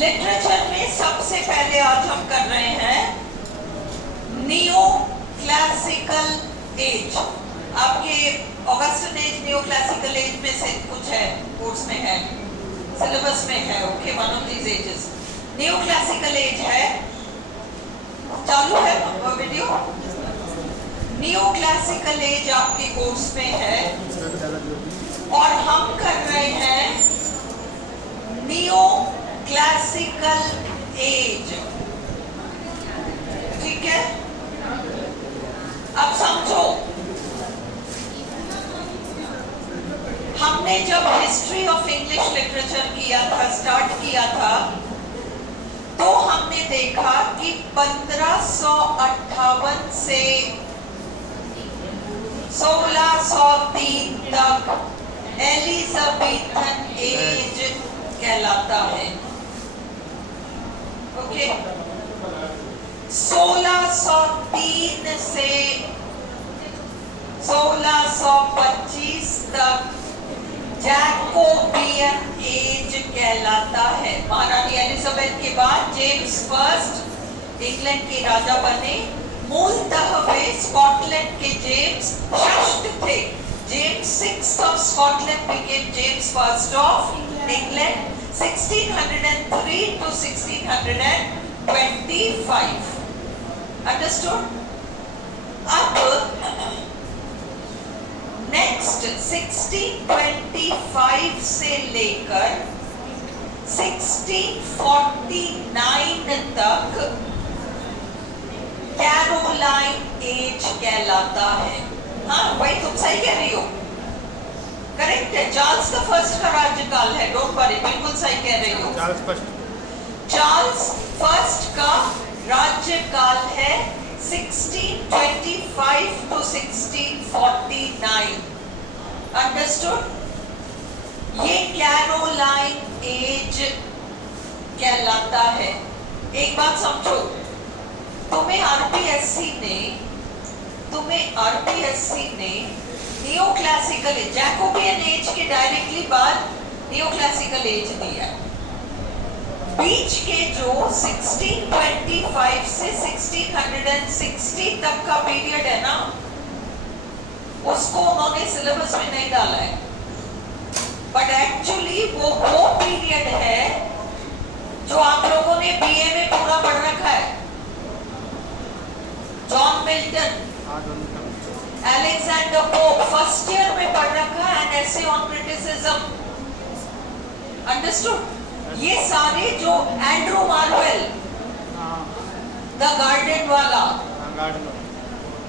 Literature में सबसे पहले आज हम कर रहे हैं नियो क्लासिकल एज। आपके Augustan age neo classical as में से कुछ है, कोर्स में है, सिलेबस में है। Okay, one of these ages neo classical age है। चालू है वीडियो। नियो क्लासिकल एज आपके कोर्स में है और हम कर रहे हैं नियो क्लासिकल एज। ठीक है, अब समझो, हमने जब हिस्ट्री ऑफ इंग्लिश लिटरेचर किया था, स्टार्ट किया था, तो हमने देखा कि 1558 से 1603 तक एलिजाबेथन एज कहलाता है। ओके, 1603 से 1625 तक जैकोबियन एज कहलाता है। महारानी एलिजाबेथ के बाद जेम्स फर्स्ट इंग्लैंड के राजा बने। मूलतः वे स्कॉटलैंड के जेम्स षष्ठ थे। James sixth of Scotland became James first of England 1603 to 1625। Understood? अब नेक्स्ट 1625 से लेकर 1649 तक कैरोलाइन एज कहलाता है। हाँ भाई, तुम सही कह रही हो, करेक्ट है। चार्ल्स द फर्स्ट का राज्यकाल है, डोंट वरी, बिल्कुल सही कह रही हो। चार्ल्स फर्स्ट का राज्यकाल है 1625 to 1649। अंडरस्टूड? ये कैरोलाइन एज कहलाता है। एक बात समझो, तुम्हें आरपीएससी ने neo classical as, Jacobian as के डायरेक्टली बाद नियो क्लासिकल एज दिया है। बीच के जो 1625 से 1660 तक का पीरियड है ना, उसको उन्होंने सिलेबस में नहीं डाला है, बट एक्चुअली वो पीरियड है जो आप लोगों ने बीए में पूरा पढ़ रखा है। John Milton, Alexander pope first year में पढ़ रखा है, an essay on criticism. Understood? ये सारे जो एंड्रू मार्वेल द गार्डन वाला,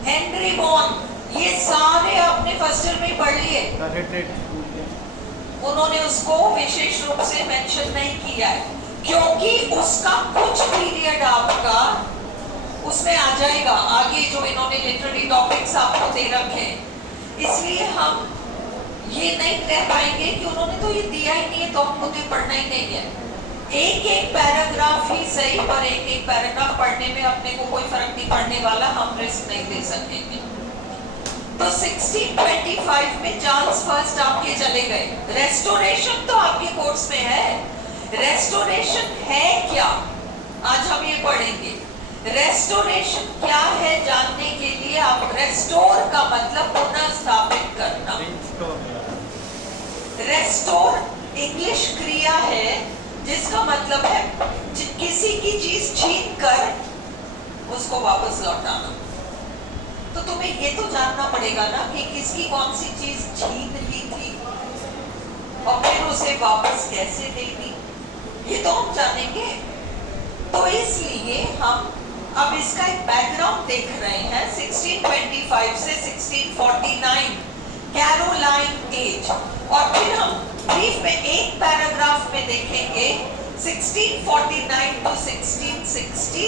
हेनरी बॉन, ये सारे आपने फर्स्ट ईयर में पढ़ लिए। उन्होंने उसको विशेष रूप से मेंशन नहीं किया है, क्योंकि उसका कुछ पीरियड आपका उसमें आ जाएगा आगे, जो इन्होंने लिटरेरी टॉपिक्स आपको दे रखे हैं। इसलिए हम ये नहीं कह पाएंगे कि उन्होंने तो ये दिया ही नहीं है तो हमको तो पढ़ना ही नहीं है। एक एक पैराग्राफ ही सही, पर एक एक पैराग्राफ पढ़ने में अपने को कोई फर्क नहीं पड़ने वाला, हम रिस्क नहीं ले सकेंगे। तो 1625 में चार्ल्स फर्स्ट आपके चले गए। रेस्टोरेशन तो आपके कोर्स में है। रेस्टोरेशन है क्या, आज हम ये पढ़ेंगे। रेस्टोरेशन क्या है जानने के लिए आप, रेस्टोर का मतलब पुनः स्थापित करना। रेस्टोर इंग्लिश क्रिया है जिसका मतलब है किसी की चीज छीन कर उसको वापस लौटाना। तो तुम्हें ये तो जानना पड़ेगा ना कि किसकी कौन सी चीज छीन ली थी और फिर उसे वापस कैसे देगी, ये तो हम जानेंगे। तो इसलिए हम अब इसका एक बैकग्राउंड देख रहे हैं। 1625 से 1649 कैरोलाइन एज, और फिर हम ब्रीफ में एक पैराग्राफ में देखेंगे 1649 to 1660।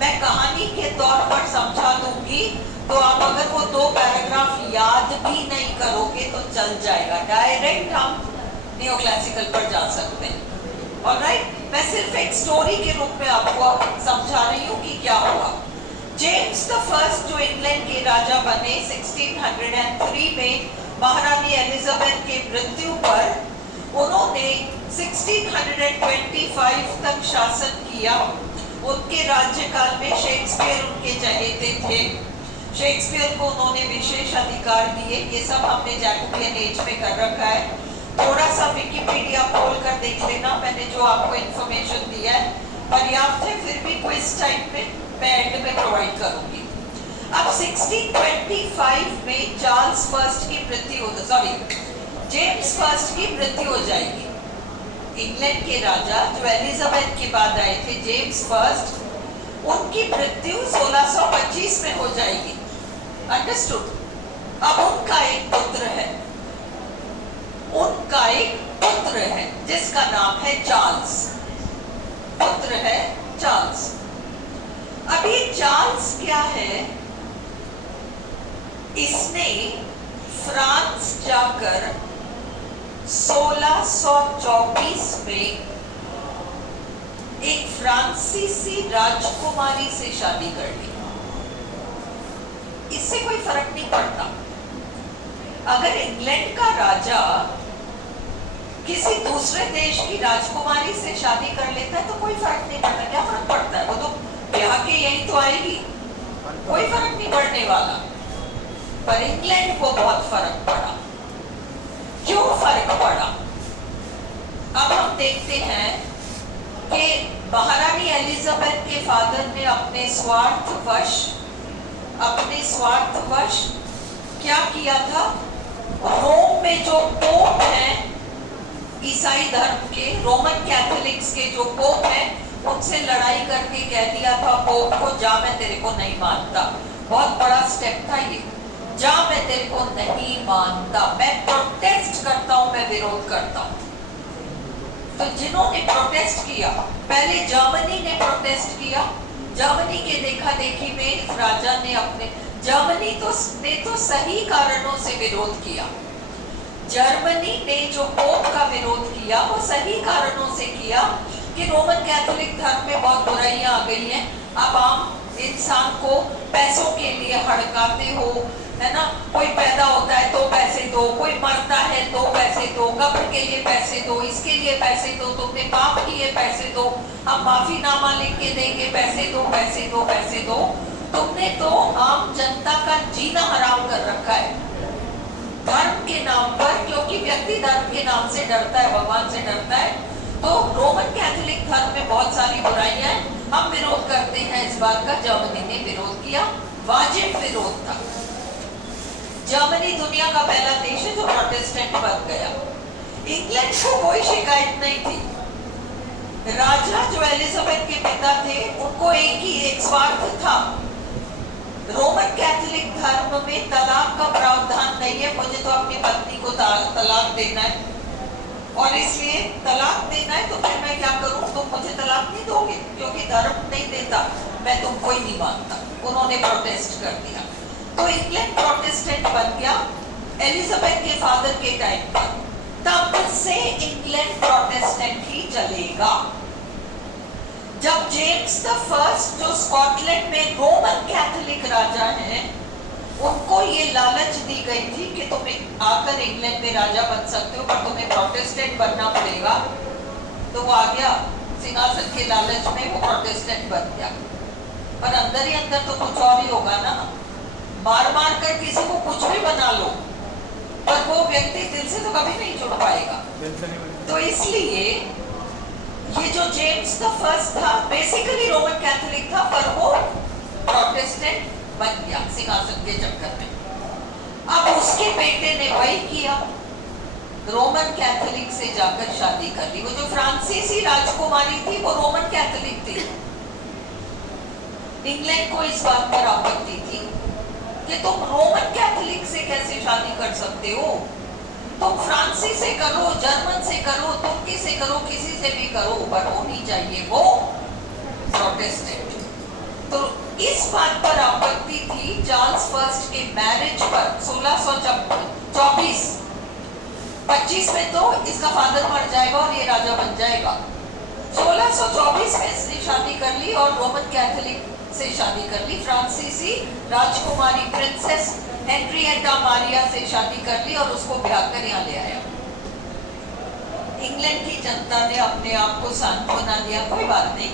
मैं कहानी के तौर पर समझा दूंगी, तो आप अगर वो दो पैराग्राफ याद भी नहीं करोगे तो चल जाएगा, डायरेक्ट हम नियो क्लासिकल पर जा सकते हैं। ऑलराइट, मैं सिर्फ एक स्टोरी के रूप में आपको समझा रही हूँ कि क्या हुआ। जेम्स द फर्स्ट जो इंग्लैंड के राजा बने 1603 में, महारानी एलिजाबेथ की मृत्यु पर उन्होंने 1625 तक शासन किया। उनके राज्यकाल में शेक्सपियर उनके चहेते थे। शेक्सपियर को उन्होंने विशेष अधिकार दिए। ये सब हमने जैकोबियन एज में कर रखा है। थोड़ा सा विकिपीडिया खोल कर देख लेना, मैंने जो आपको इंफॉर्मेशन दिया है पर्याप्त है, फिर भी क्विज टाइम में मैं एंड में प्रोवाइड करूंगी। अब 1625 में चार्ल्स फर्स्ट की मृत्यु जेम्स फर्स्ट की मृत्यु हो जाएगी। इंग्लैंड के राजा जो एलिजाबेथ के बाद आए थे, जेम्स फर्स्ट, उनकी मृत्यु 1625 में हो जाएगी। अंडरस्टूड? अब उनका एक पुत्र है जिसका नाम है चार्ल्स। पुत्र है चार्ल्स। अब ये चार्ल्स क्या है? इसने फ्रांस जाकर 1624 में एक फ्रांसीसी राजकुमारी से शादी कर ली। इससे कोई फर्क नहीं पड़ता। अगर इंग्लैंड का राजा किसी दूसरे देश की राजकुमारी से शादी कर लेता है तो कोई फर्क नहीं पड़ता। क्या फर्क पड़ता है? वो तो ब्याह के यही तो आएगी, कोई फर्क नहीं पड़ने वाला। पर इंग्लैंड को बहुत फर्क पड़ा। क्यों फर्क पड़ा? अब हम देखते हैं कि महारानी एलिजाबेथ के फादर ने अपने स्वार्थवश क्या किया था? रोम में जो पोप हैं, ईसाई धर्म के रोमन कैथोलिक्स के जो पोप हैं, उनसे लड़ाई करके कह दिया था पोप को, जा मैं तेरे को नहीं मानता। बहुत बड़ा स्टेप था ये। जा मैं तेरे को नहीं मानता, मैं प्रोटेस्ट करता हूं, मैं विरोध करता हूं। तो जिन्होंने प्रोटेस्ट किया, पहले जर्मनी ने प्रोटेस्ट किया। जर्मनी के देखा देखी में इस राजा ने जर्मनी ने तो सही कारणों से विरोध किया। जर्मनी ने जो पोप का विरोध किया वो सही कारणों से किया कि रोमन कैथोलिक धर्म में बहुत बुराइयां आ गई हैं। आप आम इंसान को पैसों के लिए हड़काते हो, है ना? कोई पैदा होता है तो पैसे दो, कोई मरता है तो पैसे दो, कब्र के लिए पैसे दो, इसके लिए पैसे दो, तुमने पाप किए पैसे दो, हम माफीनामा लिख के देंगे, पैसे दो पैसे दो पैसे दो। तुमने तो आम जनता का जीना हराम कर रखा है धर्म के नाम पर, क्योंकि व्यक्ति धर्म के नाम से डरता है, भगवान से डरता है। तो रोमन कैथोलिक धर्म में बहुत सारी बुराइयां हैं, हम विरोध करते हैं इस बात का। जर्मनी ने विरोध किया, वाजिब विरोध था। जर्मनी दुनिया का पहला देश है जो प्रोटेस्टेंट बन गया। इंग्लैंड को कोई शिकायत नहीं थी। राजा जो एलिजाबेथ के पिता थे, उनको एक स्वार्थ था। रोमन कैथोलिक धर्म में तलाक का प्रावधान नहीं है। मुझे तो अपनी पत्नी को तलाक देना है और इसलिए तलाक देना है, तो फिर मैं क्या करूं? तुम मुझे तलाक नहीं दोगे क्योंकि धर्म नहीं देता, मैं तुमको ही नहीं मानता। उन्होंने प्रोटेस्ट कर दिया, तो इंग्लैंड प्रोटेस्टेंट बन गया एलिजाबेथ के फादर के टाइम पर। तब से इंग्लैंड प्रोटेस्टेंट ही चलेगा। जब जेम्स द फर्स्ट जो स्कॉटलैंड में रोमन कैथोलिक राजा हैं, उनको ये लालच दी गई थी कि तुम आकर इंग्लैंड में राजा बन सकते हो, पर तुम्हें प्रोटेस्टेंट बनना पड़ेगा। तो वो आ गया सिंहासन के लालच में, वो प्रोटेस्टेंट बन गया। पर अंदर ही अंदर तो कुछ और ही होगा ना। मार मार कर किसी को कुछ भी बना लो, पर वो व्यक्ति दिल से तो कभी नहीं जुड़ पाएगा। तो इसलिए ये जो जेम्स द फर्स्ट था बेसिकली रोमन कैथोलिक था, पर वो प्रोटेस्टेंट बन गया सिंहासन के चक्कर में। अब उसके बेटे ने वही किया, रोमन कैथोलिक से जाकर शादी कर ली। वो जो फ्रांसीसी राजकुमारी थी वो रोमन कैथोलिक थी। इंग्लैंड को इस बात पर आपत्ति थी कि तुम रोमन कैथोलिक से कैसे शादी कर सकते हो? तुम फ्रांसी से करो, जर्मन से करो, तुर्की से करो, किसी से भी करो, पर होनी चाहिए वो प्रोटेस्टेंट। तो इस बात पर आपत्ति थी चार्ल्स फर्स्ट के मैरिज पर 1624। 25 में तो इसका फादर मर जाएगा और ये राजा बन जाएगा। 1624 में इसने शादी कर ली और रोमन कैथोलिक से शादी कर ली। फ्रांसीसी राजकुमारी प्रिंसेस हेनरिएटा मारिया से शादी कर ली और उसको ब्याह कर यहाँ ले आया। इंग्लैंड की जनता ने अपने आप को सांत्वना दिया, कोई बात नहीं,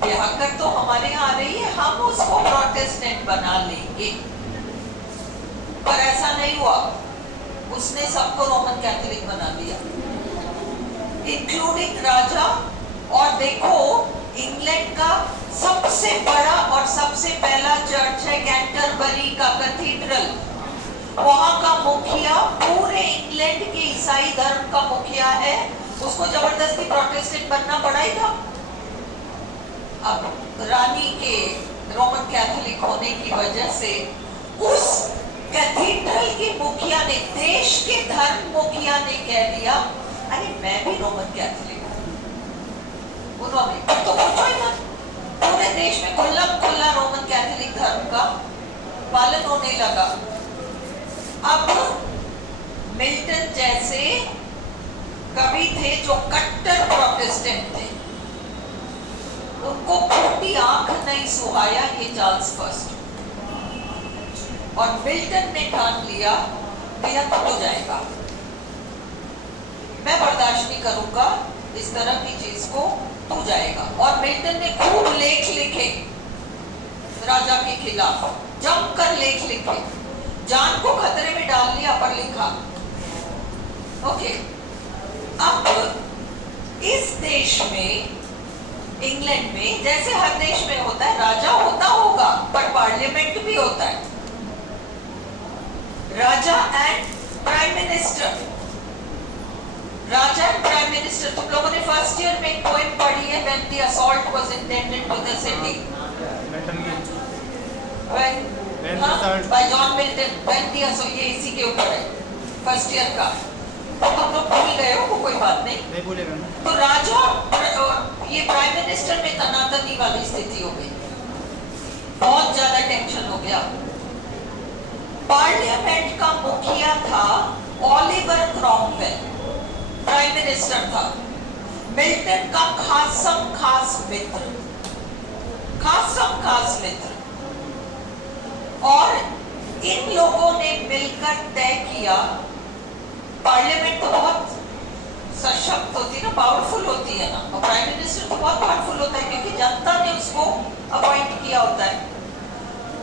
ब्याहकर तो हमारे यहाँ आ रही है, हम उसको प्रोटेस्टेंट बना लेंगे। पर ऐसा नहीं हुआ, उसने सबको रोमन कैथोलिक बना दिया, इंक्लूडिंग राजा। और देखो, इंग्लैंड का सबसे बड़ा और सबसे पहला चर्च है कैंटरबरी का कैथीड्रल, वहां का मुखिया पूरे इंग्लैंड के ईसाई धर्म का मुखिया है, उसको जबरदस्ती प्रोटेस्टेंट बनना पड़ा ही था। अब रानी के रोमन कैथोलिक होने की वजह से उस कैथीड्रल के मुखिया ने, देश के धर्म मुखिया ने कह दिया, अरे मैं भी रोमन कैथोलिक हूं। उन्होंने तो पूछो ही ना, पूरे देश में खुला खुला रोमन कैथोलिक धर्म का पालन होने लगा। अब मिल्टन जैसे कवि थे जो कट्टर प्रोटेस्टेंट थे, उनको फूटी आंख नहीं सुहाया ये चार्ल्स फर्स्ट, और मिल्टन ने ठान लिया कि यह तो जाएगा, मैं बर्दाश्त नहीं करूंगा इस तरह की चीज को, तू जाएगा। और मिल्टन ने खूब लेख लिखे राजा के खिलाफ, जमकर लेख लिखे, जान को खतरे में डाल लिया पर लिखा। ओके, अब इस देश में, इंग्लैंड में, जैसे हर देश में होता है, राजा होता होगा पर पार्लियामेंट भी होता है, raja and prime minister. Raja and prime minister, तुम लोगों ने फर्स्ट ईयर में पोएम पढ़ी है, when the assault was intended to the city, by John Milton, when the assault, ये इसी के ऊपर है, फर्स्ट ईयर का। तो तुम लोग भूल गए हो, वो कोई बात नहीं भूलेगा। तो राजा ये प्राइम मिनिस्टर में तनातनी वाली स्थिति हो गई, बहुत ज्यादा टेंशन हो गया। पार्लियामेंट का मुखिया था ओलिवर क्रॉमवेल, प्राइम मिनिस्टर था, मिल्टन का खासम खास मित्र, खासम खास मित्र। और इन लोगों ने मिलकर तय किया, पार्लियामेंट तो बहुत सशक्त होती है ना, पावरफुल होती है ना, और प्राइम मिनिस्टर तो बहुत पावरफुल होता है क्योंकि जनता ने उसको अपॉइंट किया होता है।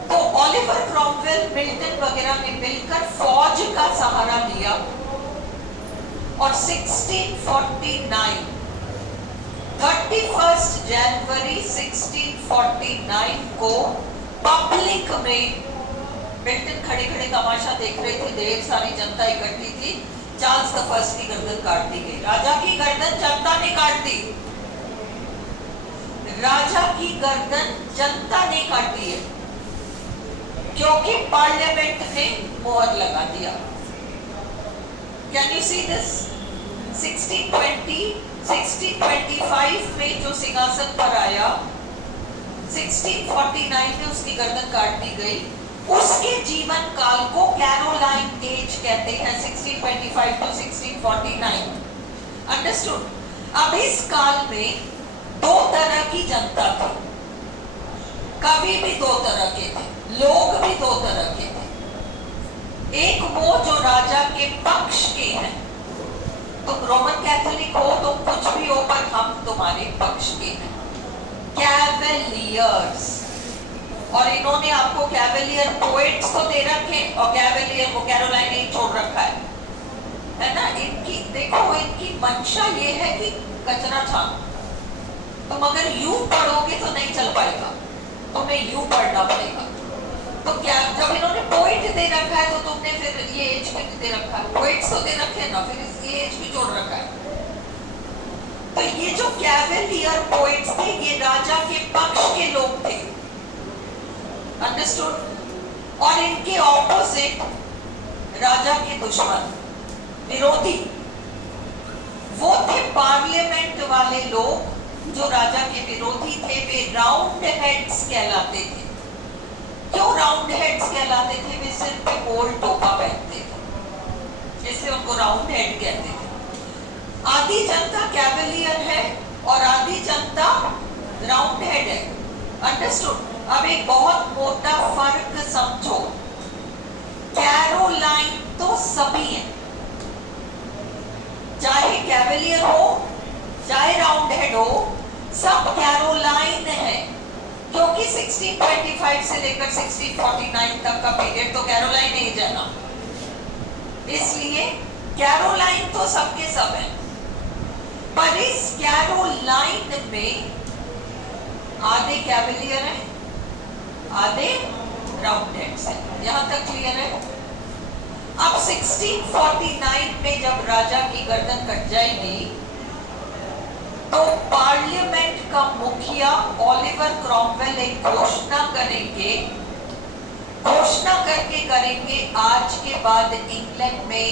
तो ओलिवर क्रॉमवेल, मिल्टन वगैरह ने मिलकर फौज का सहारा लिया और 1649, 31 जनवरी 1649 को पब्लिक में, मिल्टन खड़े खड़े तमाशा देख रहे थे, ढेर सारी जनता इकट्ठी थी, चार्ल्स द फर्स्ट की गर्दन काट दी गई। राजा की गर्दन जनता ने काट दी, राजा की गर्दन जनता ने काट दी है, क्योंकि पार्लियामेंट ने मोहर लगा दिया। Can you see this? 1625 में जो सिंहासन पर आया, 1649 में उसकी गर्दन काट दी गई। उसके जीवन काल को कैरोलाइन एज कहते हैं, 1625 टू 1649। अंडरस्टूड? अब इस काल में दो तरह की जनता थी, कवि भी दो तरह के थे, लोग भी दो तरह के थे। एक वो जो राजा के पक्ष के हैं, तुम रोमन कैथोलिक हो, तुम कुछ भी हो, पर हम तुम्हारे पक्ष के हैं, कैवेलियर्स। और इन्होंने आपको कैवेलियर पोएट्स तो दे रखे, और कैवेलियर को कैरोलाइन ही छोड़ रखा है ना। इनकी देखो, इनकी मंशा ये है कि कचरा छान, तुम अगर यू पढ़ोगे तो नहीं चल पाएगा, तुम्हें यू पढ़ना पड़ेगा। तो क्या, जब इन्होंने पोएट दे रखा है तो तुमने फिर ये एज भी दे रखा है, पोएट्स तो दे रखे ना, फिर ये एज भी जोड़ रखा है। तो ये जो कैवेलियर पोएट्स थे, ये राजा के पक्ष के लोग थे, अंडरस्टूड? और इनके ऑपोजिट राजा के दुश्मन, विरोधी, वो थे पार्लियामेंट वाले लोग जो राजा के विरोधी थे। वे राउंड हेड्स कहलाते थे। क्यों राउंड हेड्स कहलाते थे? वे सिर पे गोल टोपा पहनते थे, जिससे उनको राउंड हेड कहते थे। आधी जनता कैवेलियर है और आधी जनता राउंड हेड है, अंडरस्टूड? अब एक बहुत मोटा फर्क समझो, कैरोलाइन तो सभी है, चाहे कैवलियर हो चाहे राउंड हेड हो, सब कैरोलाइन है, क्योंकि 1625 से लेकर 1649 तक का पीरियड तो कैरोलाइन एज है ना, इसलिए कैरोलाइन तो सबके सब है। पर इस कैरोलाइन में आधे कैवलियर है, आधे राउंड हेड्स है। यहां तक क्लियर है? अब 1649 में जब राजा की गर्दन कट जाएगी तो पार्लियामेंट का मुखिया ओलिवर क्रॉमवेल एक घोषणा करेंगे, घोषणा करके करेंगे आज के बाद इंग्लैंड में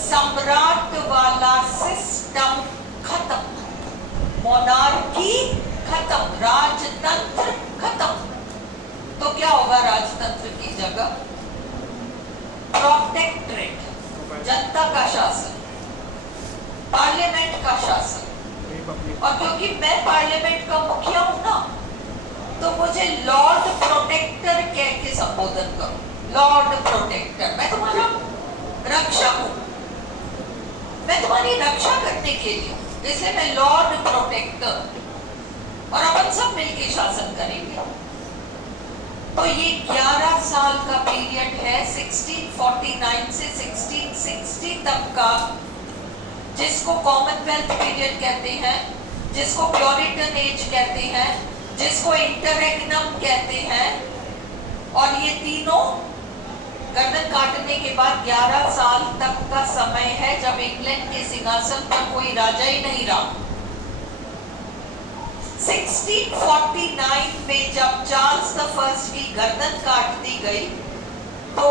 सम्राट वाला सिस्टम खत्म, मोनार्की खत्म, राजतंत्र खत्म। तो क्या होगा राजतंत्र की जगह? प्रोटेक्टरेट, जनता का शासन, पार्लियामेंट का शासन। और क्योंकि मैं पार्लियामेंट का मुखिया हूं ना, तो मुझे लॉर्ड प्रोटेक्टर कह के संबोधन करो। लॉर्ड प्रोटेक्टर, मैं तुम्हारा रक्षक हूं, मैं तुम्हारी रक्षा करने के लिए, इसलिए मैं लॉर्ड प्रोटेक्टर, और अपन सब मिलके शासन करेंगे। तो ये 11 साल का पीरियड है 1649 से 1660 तक का, जिसको कॉमनवेल्थ पीरियड कहते हैं, जिसको प्योरिटन एज कहते हैं, जिसको इंटररेग्नम कहते हैं। और ये तीनों गर्दन काटने के बाद 11 साल तक का समय है जब इंग्लैंड के सिंहासन पर कोई राजा ही नहीं रहा। 1649 में जब चार्ल्स द फर्स्ट की गर्दन काट दी गई तो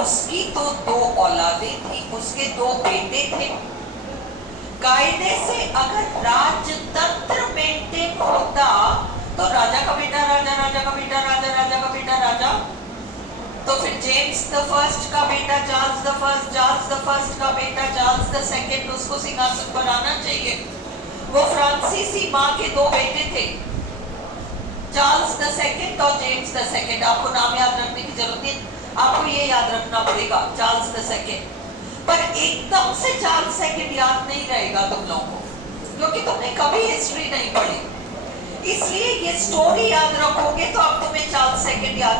उसकी तो 2 औलादें थी, उसके 2 बेटे थे। कायदे से अगर राजतंत्र मेंटेन होता तो राजा का बेटा राजा, राजा का बेटा राजा, राजा का बेटा राजा, तो फिर जेम्स द फर्स्ट का बेटा Charles the first, Charles the first का बेटा चार्ल्स द सेकंड, उसको सिंहासन पर आना चाहिए। वो फ्रांसीसी माँ के 2 बेटे थे, चार्ल्स द सेकंड और जेम्स द सेकंड। आपको नाम याद रखने की जरूरत नहीं, आपको ये याद रखना पड़ेगा चार्ल्स द सेकंड। पर एकदम से चार्ल्स सेकंड याद नहीं रहेगा तुम लोगों को, क्योंकि तुमने कभी हिस्ट्री नहीं पढ़ी। इसलिए ये स्टोरी याद रखोगे तो अब तुम्हें चार्ल्स सेकंड याद।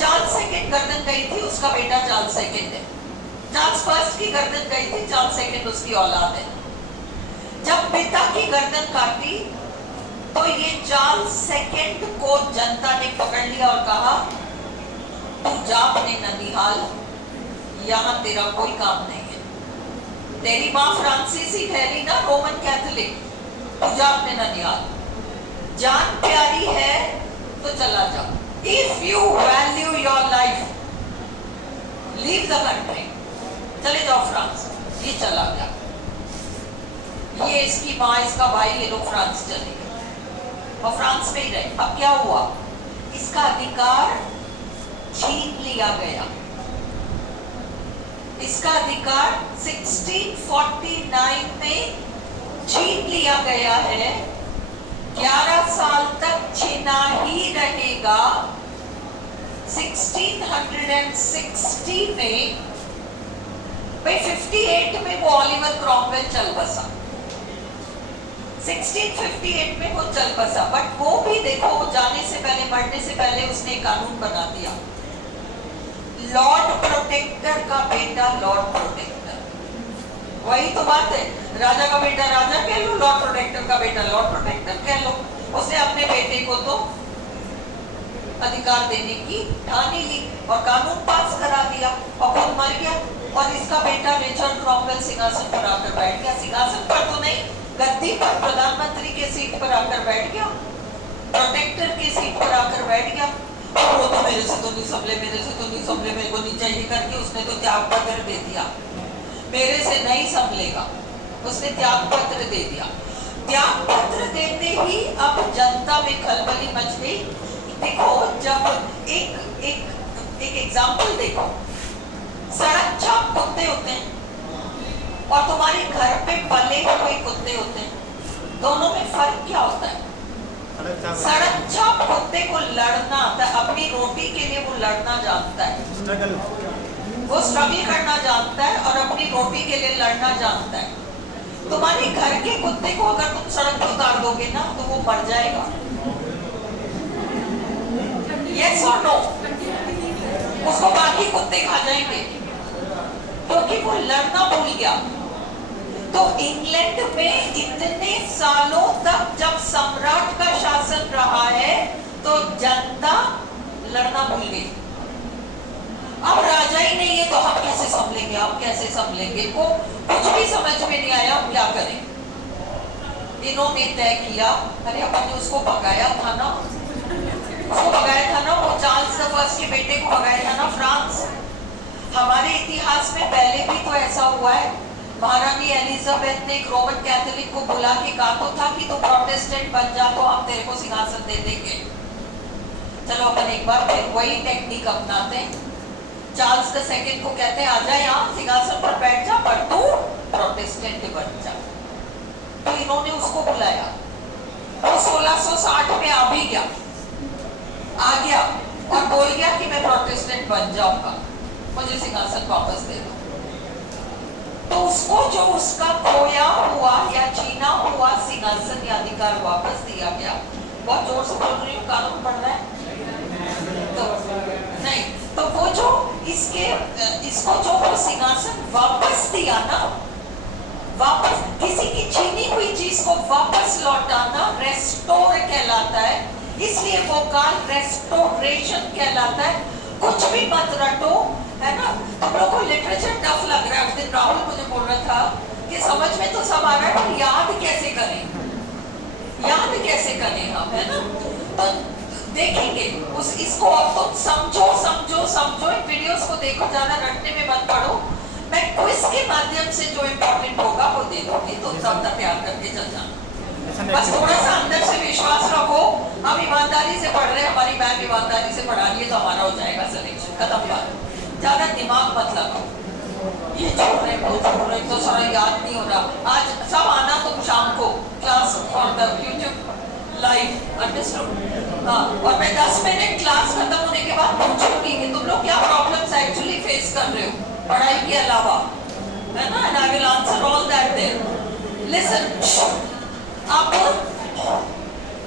चार्ल्स सेकंड गर्दन गई थी, उसका बेटा चार्ल्स सेकंड है। चार्ल्स फर्स्ट की गर्दन गई थी, चार्ल्स सेकंड उसकी औलाद है। जब पिता की गर्दन काटी तो ये चार्ल्स सेकंड को जनता ने पकड़ लिया और कहा तू जा अपने ननिहाल, यहां तेरा कोई काम नहीं है। तेरी माँ फ्रांसीसी ठहरी ना, रोमन कैथोलिक, तू जा अपने ननिहाल। जान प्यारी है तो चला जा। If you value your life, leave the country, चले जाओ फ्रांस। ये चला गया, ये इसकी माँ, इसका भाई, ये लोग फ्रांस चले गए और फ्रांस में ही रहे। अब क्या हुआ? इसका अधिकार छीन लिया गया। इसका अधिकार 1649 में छीन लिया गया है। 11 साल तक छीना ही रहेगा। 1660 में, भाई 58 में वो ओलिवर क्रॉमवेल चल बसा, 1658 में वो चल बसा। बट वो भी देखो, जाने से पहले, मरने से पहले उसने कानून बना दिया, लॉर्ड प्रोटेक्टर का बेटा लॉर्ड प्रोटेक्टर। वही तो बात है, राजा का बेटा राजा कह लो, लॉर्ड प्रोटेक्टर का बेटा लॉर्ड प्रोटेक्टर कह लो। उसने अपने बेटे को तो अधिकार देने की ठानी ली और कानून पास करा दिया और खुद मर गया। और इसका बेटा रिचर्ड क्रॉमवेल सिंहासन पर आकर बैठ गया। सिंहासन पर तो नहीं, गद्दी पर, प्रधानमंत्री के सीट पर आकर बैठ गया, प्रोटेक्टर की सीट पर आकर बैठ गया। और वो तो मेरे से तो नहीं संभले, मेरे से तो नहीं संभले, मेरे को नहीं चाहिए करके उसने तो त्याग पत्र दे दिया। मेरे से नहीं संभलेगा, उसने त्याग पत्र दे दिया। त्याग पत्र देते ही अब जनता में खलबली मच गई। देखो, जब एक एग्जाम्पल देखो, सड़क छाप कुत्ते होते हैं और तुम्हारे घर पे पले हुए कुत्ते होते हैं, दोनों में फर्क क्या होता है? सड़क छाप कुत्ते को लड़ना आता है, अपनी रोटी के लिए वो लड़ना जानता है, वो स्ट्रगल करना जानता है और अपनी रोटी के लिए लड़ना जानता है। तुम्हारे घर के कुत्ते को अगर तुम सड़क पर उतार दोगे ना तो वो मर जाएगा। यस और नो? उसको बाकी कुत्ते खा जाएंगे क्योंकि वो लड़ना भूल गया। तो इंग्लैंड में इतने सालों तक जब सम्राट का शासन रहा है तो जनता लड़ना भूल गई। अब राजा ही नहीं है तो हम कैसे संभलेंगे, हम कैसे संभलेंगे, को कुछ भी समझ में नहीं आया हम क्या करें। इन्होंने तय किया, अरे अपन ने उसको भगाया था ना, उसको भगाया था ना, वो चार्ल्स द फर्स्ट के बेटे को भगाया था ना फ्रांस। हमारे इतिहास में पहले भी तो ऐसा हुआ है। महारानी एलिजाबेथ ने एक रोमन कैथोलिक को बुला के कहा तो था कि तू प्रोटेस्टेंट बन जा तो हम तेरे को सिंहासन दे देंगे। चलो अपन एक बार फिर वही टेक्निक अपनाते हैं। चार्ल्स द सेकंड को कहते हैं आजा यहाँ सिंहासन पर बैठ जा, पर तू प्रोटेस्टेंट बन जा। तो इन्होंने उसको बुलाया, वो 1660 में आ भी गया, आ गया और बोल गया कि मैं प्रोटेस्टेंट बन जाऊंगा, मुझे सिंहासन वापस दे दो। तो उसको जो उसका खोया हुआ या छीना हुआ सिंहासन या अधिकार वापस दिया गया। बहुत जोर से बोल रही हूँ, कानून पढ़ रहा है तो नहीं, तो वो जो इसको जो वो सिंहासन वापस दिया ना, वापस किसी की छीनी हुई चीज को वापस लौटाना रेस्टोर कहलाता है। इसलिए वो काल रेस्टोरेशन कहलाता है। कुछ भी मत रटो, है ना। तुम लोग को लिटरेचर टफ लग रहा है। उस दिन राहुल मुझे बोल रहा था कि समझ में तो सब आ रहा है पर याद कैसे करें, याद कैसे करें हम, है ना। तो देखेंगे इसको अब तुम समझो समझो समझो, इन वीडियोस को देखो, ज्यादा रटने में मत पड़ो। मैं क्विज के माध्यम से जो इम्पोर्टेंट होगा वो दे दूंगी, तो सब तैयार करके चल जाना। बस थोड़ा सा अंदर से विश्वास रखो, हम ईमानदारी से पढ़ रहे हैं, हमारी मैम ईमानदारी से पढ़ा रही है तो हमारा हो जाएगा सिलेक्शन, खत्म बात। ज्यादा दिमाग मत लगाओ, ये छोड़ रहे तो सारा याद नहीं हो रहा। आज सब आना तुम शाम को class for the YouTube live, understood. हाँ, और मैं 10 मिनट क्लास खत्म होने के बाद पूछूंगी कि तुम लोग क्या प्रॉब्लम्स एक्चुअली फेस कर रहे हो पढ़ाई के अलावा, है ना, and I will answer all that there. Listen,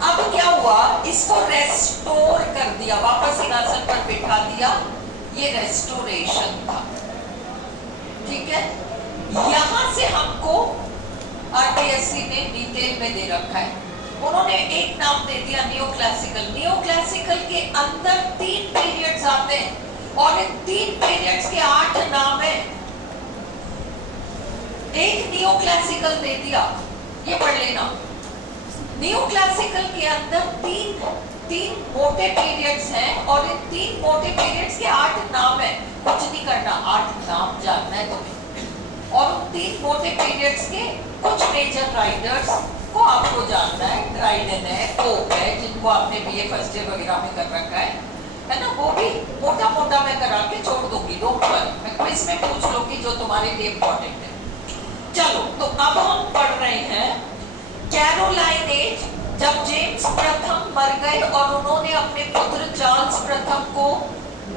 अब क्या हुआ, इसको रेस्टोर कर दिया, वापस सिंहासन पर बिठा दिया, ये रेस्टोरेशन था, ठीक है। यहां से हमको आरपीएससी ने डिटेल में दे रखा है। उन्होंने एक नाम दे दिया नियो क्लासिकल। नियो क्लासिकल के अंदर 3 पीरियड्स आते हैं और इन 3 पीरियड्स के 8 नाम है। एक नियो क्लासिकल दे दिया, ये पढ़ लेना। नियो क्लासिकल के अंदर तीन मोटे पीरियड्स हैं और इन 3 मोटे पीरियड्स के 8 नाम है। कुछ नहीं करना, 8 नाम जानना है तुम्हें, और उन 3 मोटे पीरियड्स के कुछ मेजर राइटर्स को आपको जानना है। ड्राइडन है, पोप है, जिनको आपने बीए फर्स्ट ईयर वगैरह में कर रखा है ना, वो भी मोटा मोटा मैं करा के छोड़ दूंगी, डोंट वरी, मैं क्विज में पूछ लूंगी जो तुम्हारे लिए इम्पोर्टेंट है। चलो, तो अब हम पढ़ रहे हैं कैरोलाइन एज। जब जेम्स प्रथम मर गए और उन्होंने अपने पुत्र चार्ल्स प्रथम को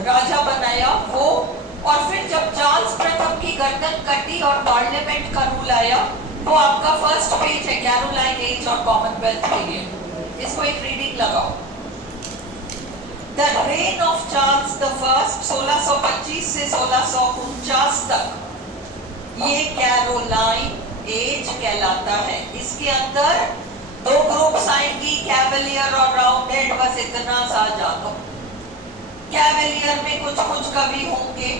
राजा बनाया, वो, और फिर जब चार्ल्स प्रथम की गर्दन कटी और पार्लियामेंट का रूल आया, वो आपका फर्स्ट पेज है, कैरोलाइन एज और कॉमनवेल्थ पीरियड। इसको एक रीडिंग लगाओ। The rain of Charles the first 1625 से 1649 तक, ये कैरोलाइन एज कहलाता है। इसके अंदर 2 ग्रुप्स आएंगी, कैवलियर और राउंडेड, बस इतना सा जानो। कैवलियर में कुछ कवि होंगे,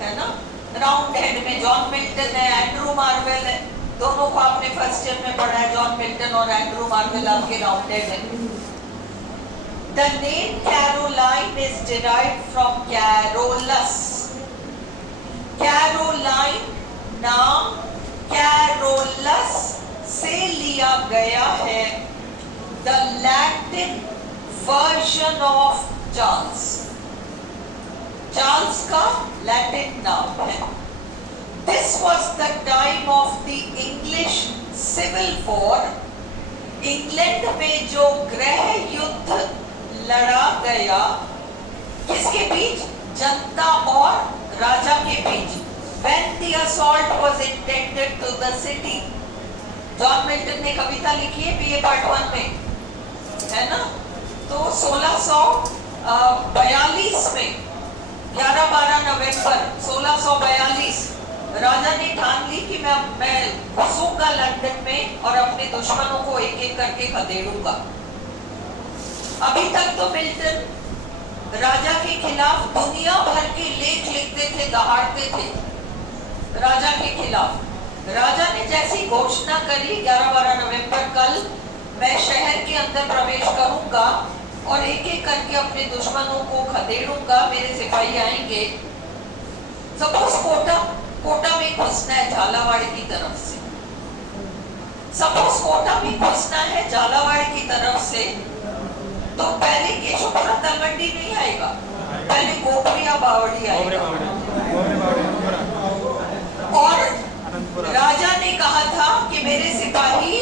है ना। राउंडेड में जॉन मिल्टन है, एंड्रू मार्वेल है, दोनों को आपने फर्स्ट ईयर में पढ़ा है। जॉन मिल्टन और एंड्रू मार्वेल आपके राउंडेड है। The name Caroline is derived from Carolus. Caroline नाम कैरोलस से लिया गया है, the Latin version of Charles. Charles का लैटिन नाम है। This was the time of the English civil war. England में जो गृह युद्ध लड़ा गया, किसके बीच? जनता और राजा के बीच। When the assault was intended to the city, John Milton ने कविता लिखी है बीए पार्ट 1 में, है ना? तो 1642 में 11-12 नवंबर 1642 राजा ने ठान ली कि मैं घुसूंगा लंदन में और अपने दुश्मनों को एक एक करके खदेड़ूंगा। अभी तक तो मिल्टन राजा के खिलाफ दुनिया भर के लेख लिखते थे, दहाड़ते थे राजा के खिलाफ। राजा ने जैसी घोषणा करी 11-12 नवंबर, कल मैं शहर के अंदर प्रवेश करूंगा और एक एक करके अपने दुश्मनों को खदेड़ूंगा, मेरे सिपाही आएंगे। सपोज कोटा में घुसना है झालावाड़ की तरफ से, सपोज कोटा में घुसना है झालावाड़ की तरफ से, तो पहले केशवपुरा तलवंडी नहीं आएगा, पहले गोपरिया बावड़ी आएगा। और राजा ने कहा था कि मेरे सिपाही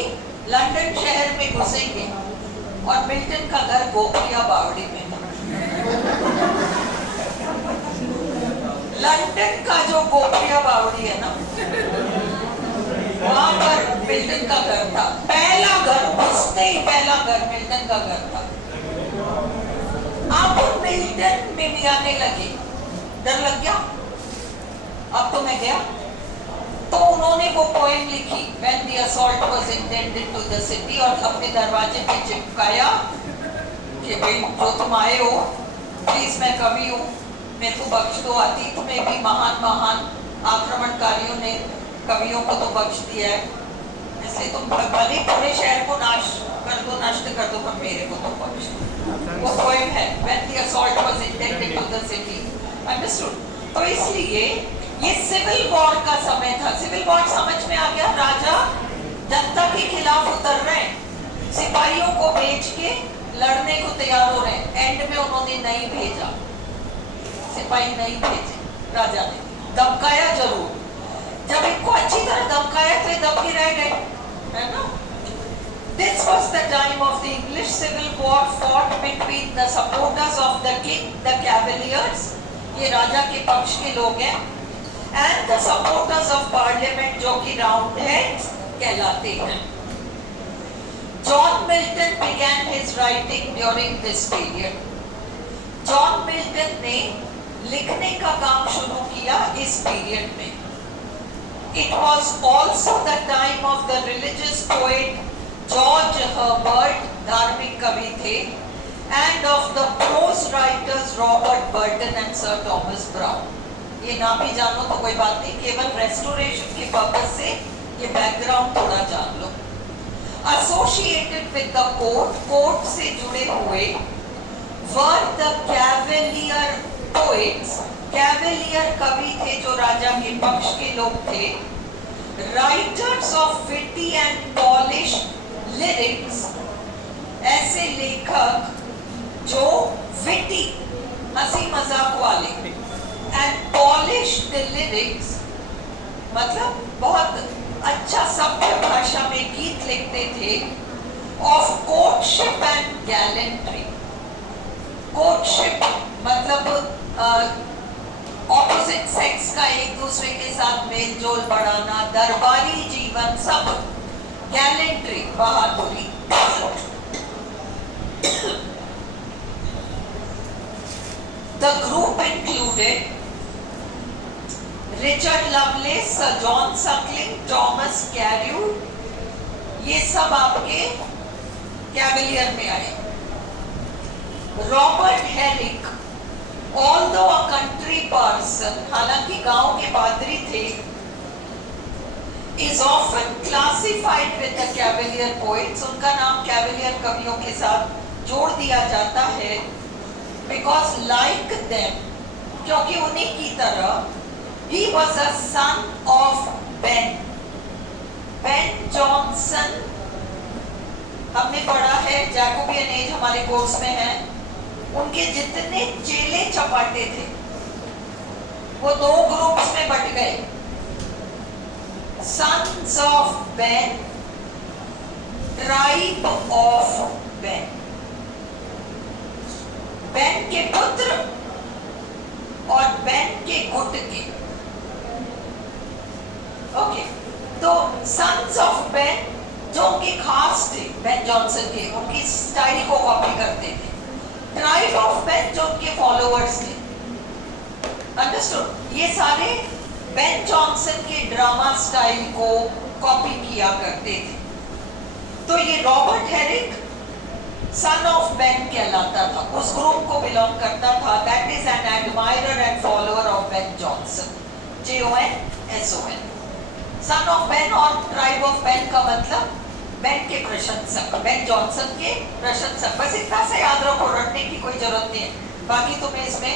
लंदन शहर में घुसेंगे और मिल्टन का घर गोपरिया बावड़ी में। लंदन का जो गोपरिया बावड़ी है ना, वहां पर मिल्टन का घर था। पहला घर, घुसते ही पहला घर मिल्टन का घर था। अब मिल्टन मिमियाने लगे, डर लग गया, अब तो मैं गया। तो उन्होंने वो पोएम लिखी When the assault was intended to the city, और अपने दरवाजे पे चिपकाया कि भाई जो तुम आए हो, प्लीज मैं कवि हूँ, मेरे को बख्श दो। अतीत में भी महान महान आक्रमणकारियों ने कवियों को तो बख्श दिया है, इसलिए तुम भले पूरे शहर को नाश कर दो, नष्ट कर दो, पर मेरे को तो बख्श दो। वो पोएम है When the assault was intended to the city, understood? तो इसलिए ये सिविल वॉर का समय था। सिविल वॉर समझ में आ गया, राजा जनता के खिलाफ उतर रहे हैं, सिपाहियों को भेज के लड़ने को तैयार हो रहे हैं। एंड में उन्होंने नहीं भेजा, सिपाही नहीं भेजे, राजा ने धमकाया जरूर। जब इनको अच्छी तरह धमकाया तो ये दब के रह गए, है ना? This was the time of the English Civil War fought between the supporters of the king, the Cavaliers, ये राजा के पक्ष के लोग हैं, and the supporters of Parliament जो कि Roundheads कहलाते हैं। John Milton began his writing during this period. John Milton ने लिखने का काम शुरू किया इस पीरियड में। It was also the time of the religious poet George Herbert, धार्मिक कवि थे, and of the prose writers Robert Burton and Sir Thomas Browne। ये ना भी जानो तो कोई बात नहीं, केवल रेस्टोरेशन के पर्पस से ये बैकग्राउंड थोड़ा जान लो। Associated with the court से जुड़े हुए were the Cavalier poets। Cavalier कवि थे जो राजा के पक्ष के लोग थे। Writers of witty and polished lyrics, ऐसे लेखक जो witty, हंसी मजाक वाले, and polished the lyrics, मतलब बहुत अच्छा सभ्य भाषा में गीत लिखते थे, of courtship and gallantry। courtship मतलब ऑपोजिट सेक्स का एक दूसरे के साथ मेल जोल बढ़ाना, दरबारी जीवन, सब गैलेंट्री, बहादुरी। The group included Richard Lovelace, Sir John Suckling, Thomas Carew, ये सब आपके कैवेलियर में आए। Robert Herrick, although a country person, हालांकि गांव के पादरी थे, is often classified with the Cavalier poets। उनका नाम कैवेलियर कवियों के साथ जोड़ दिया जाता है, because like them, क्योंकि उन्हीं की तरह he was a son of Ben Jonson। हमने पढ़ा है, जैकोबियन एज हमारे कोर्स में है। उनके जितने चेले चपाटे थे वो दो ग्रुप्स में बट गए, sons of Ben, tribe of Ben. Ben के पुत्र और बेन के गुट के। ओके, तो सन्स ऑफ बेन जो उनके खास थे, बेन जॉनसन के, उनकी स्टाइल को कॉपी करते थे। ट्राइब ऑफ बेन जो उनके फॉलोअर्स थे, अंडरस्टूड, ये सारे बेन जॉनसन के ड्रामा स्टाइल को कॉपी किया करते थे। तो ये Robert Herrick son of Ben कहलाता था, उस ग्रुप को बिलोंग करता था। That is an admirer and follower of Ben Jonson, JONSON। Son of Ben और ट्राइब ऑफ बेन का मतलब बेन के प्रशंसक, बेन जॉनसन के प्रशंसक। बस इतना से याद रखो, रटने की कोई जरूरत नहीं है, बाकी तुम्हें इसमें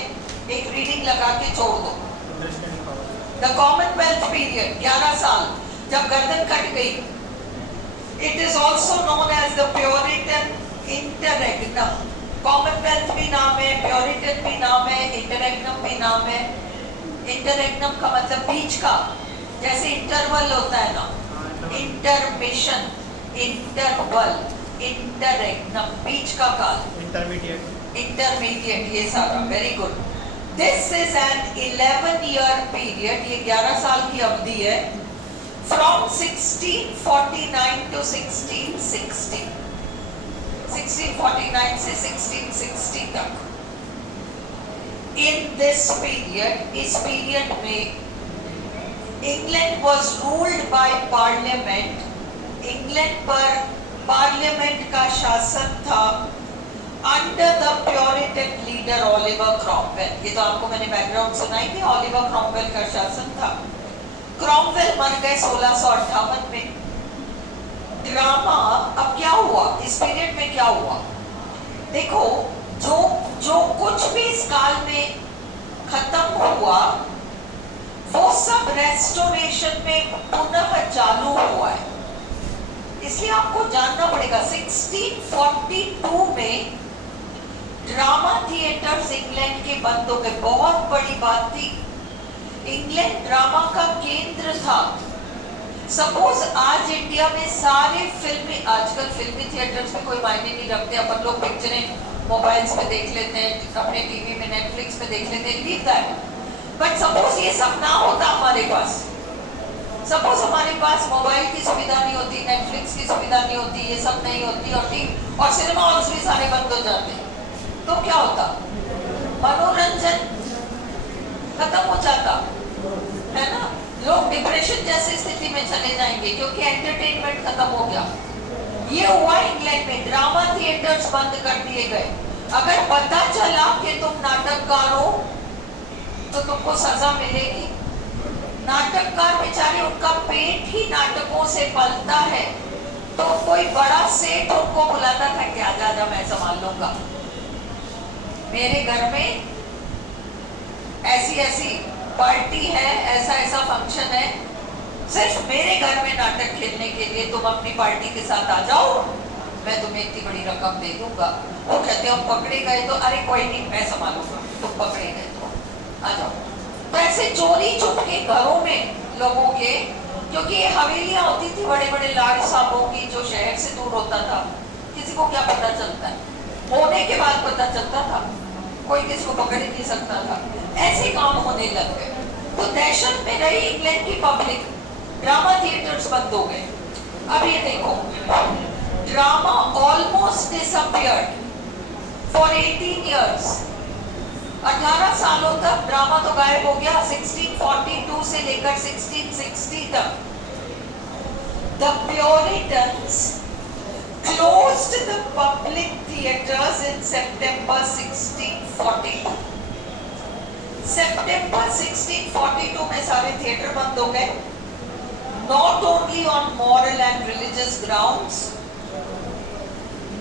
एक रीडिंग लगा के छोड़ दो। द कॉमनवेल्थ पीरियड 11 साल, जब गर्दन कट गई। It is also known as the Puritan interregnum. Commonwealth भी नाम है, प्योरिटन भी नाम है, इंटररेग्नम भी नाम है। इंटररेग्नम का मतलब बीच का, जैसे इंटरवल होता है ना, इंटरमिशन, इंटरवल, इंटररेग्नम, बीच का काल, इंटरमीडिएट, ये सारा। Very good. This is an 11-year period, ये 11 साल की अवधि है, फ्रॉम 1649 to 1660, 1649 से 1660 तक। इन दिस पीरियड, इस पीरियड में England was ruled by parliament. England पर पार्लियामेंट का शासन था under the puritan leader Oliver Cromwell. ये तो आपको मैंने बैकग्राउंड सुनाई थी, ओलिवर क्रॉमवेल का शासन था। क्रॉमवेल मर गए 1658 में। ड्रामा, अब क्या हुआ इस पीरियड में, क्या हुआ देखो, जो कुछ भी इस काल में खत्म हुआ वो सब रेस्टोरेशन में पुनः चालू हुआ है। इसलिए आपको जानना पड़ेगा, 1642 में ड्रामा थिएटर्स इंग्लैंड के बंद हो गए। बहुत बड़ी बात थी, इंग्लैंड ड्रामा का केंद्र था। सपोज आज इंडिया में सारे फिल्मी, आजकल फिल्मी थिएटर्स में कोई मायने नहीं रखते, अपन लोग पिक्चरें मोबाइल्स पे देख लेते हैं, अपने टीवी में, नेटफ्लिक्स पे देख लेते हैं, लीव दैट। बट सपोज ये सब ना होता हमारे पास, सपोज हमारे पास मोबाइल की सुविधा नहीं होती, नेटफ्लिक्स की सुविधा नहीं होती, ये सब नहीं होती, और सिनेमा हॉल्स भी सारे बंद हो जाते, तो क्या होता? मनोरंजन खत्म हो जाता है ना। लोग डिप्रेशन जैसी स्थिति में चले जाएंगे क्योंकि एंटरटेनमेंट खत्म हो गया। ये हुआ इंग्लैंड में, ड्रामा थिएटर्स बंद कर दिए गए। अगर पता चला कि तुम नाटककार हो तो तुमको सजा मिलेगी। नाटककार बेचारे, उनका पेट ही नाटकों से पलता है, तो कोई बड़ा सेठ उनको बुलाता था कि आजा आजा मैं संभाल लूंगा, मेरे घर में ऐसी ऐसी पार्टी है, ऐसा ऐसा फंक्शन है, सिर्फ मेरे घर में नाटक खेलने के लिए तुम अपनी पार्टी के साथ आ जाओ, मैं तुम्हें इतनी बड़ी रकम दे दूंगा। वो कहते हम पकड़े गए तो अरे कोई नहीं मैं संभालूंगा, तुम पकड़े गए तो आ जाओ। तो ऐसे चोरी छुपके घरों में लोगों के, क्योंकि ये हवेलियां होती थी बड़े बड़े लाड साहबों की, जो शहर से दूर होता था, किसी को क्या पता चलता है, होने के बाद पता चलता था, कोई किसी को पकड़ ही नहीं सकता था। ऐसे काम होने लग गए, तो दहशत में रही इंग्लैंड की पब्लिक, ड्रामा थिएटर्स बंद हो गए। अब ये देखो, drama almost disappeared for 18 years. 18 सालों तक ड्रामा तो गायब हो गया। 1642 से लेकर 1660 तक the प्योरिटन्स closed the public theaters in September 1642. September 1642 में सारे थिएटर बंद हो गए। Not only on moral and religious grounds,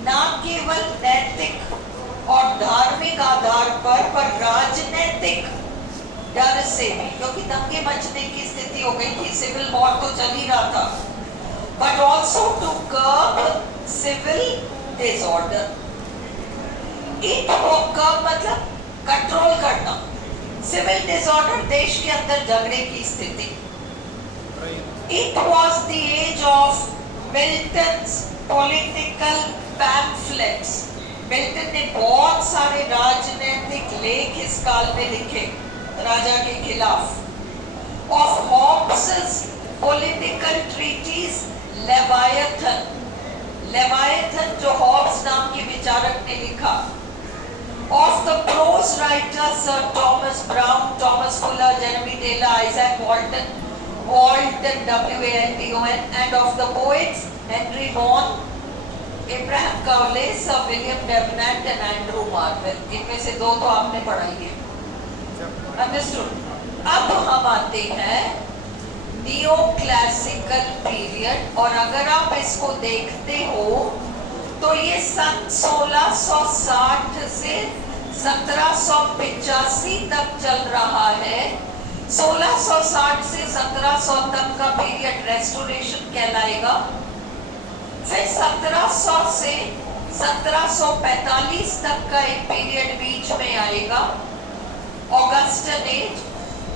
ना केवल नैतिक और धार्मिक आधार पर राजनैतिक डर से भी, क्योंकि दंगे मचने की स्थिति हो गई थी, सिविल वॉर तो चल ही रहा था, but also to curb civil disorder. It curb मतलब कंट्रोल करना, सिविल डिसऑर्डर देश के अंदर झगड़े की स्थिति। It was the age of Milton's political pamphlets. Milton ने बहुत सारे राजनीतिक लेख इस काल में लिखे राजा के खिलाफ। Of Hobbes's political treatise Leviathan, Leviathan जो हॉब्स नाम के विचारक ने लिखा, of the prose writer sir Thomas Browne, Thomas Fuller, Jeremy Taylor, Isaac Walton, WALTON, and of the poets Henry Vaughan, Abraham Cowley, Sir William Davenant and Andrew Marvell। इनमें से दो तो आपने पढ़ाई है, अंडरस्टूड। अब हम आते हैं नियो क्लासिकल पीरियड, और अगर आप इसको देखते हो तो ये सन 1660 से 1785 तक चल रहा है। 1660 से 1700 तक का पीरियड रेस्टोरेशन कहलाएगा। फिर 1700 से 1745 तक का एक पीरियड बीच में आएगा, ऑगस्टन एज,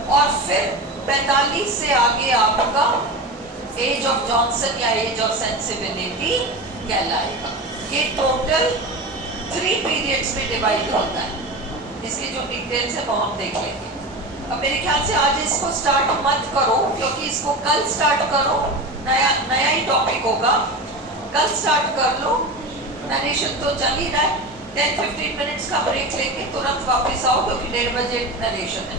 और फिर 45 से आगे आपका एज ऑफ जॉनसन या एज ऑफ सेंसिबिलिटी कहलाएगा। ये टोटल 3 पीरियड्स में डिवाइड होता है। इसकी जो डिटेल्स है वो हम देख लेंगे। अब मेरे ख्याल से आज इसको स्टार्ट मत करो, क्योंकि इसको कल स्टार्ट करो, नया ही टॉपिक होगा, कल स्टार्ट कर लो। नरेशन तो चल ही रहा है, 10-15 मिनट्स का ब्रेक लेके तुरंत वापस आओ, क्योंकि 1:30 बजे नरेशन है।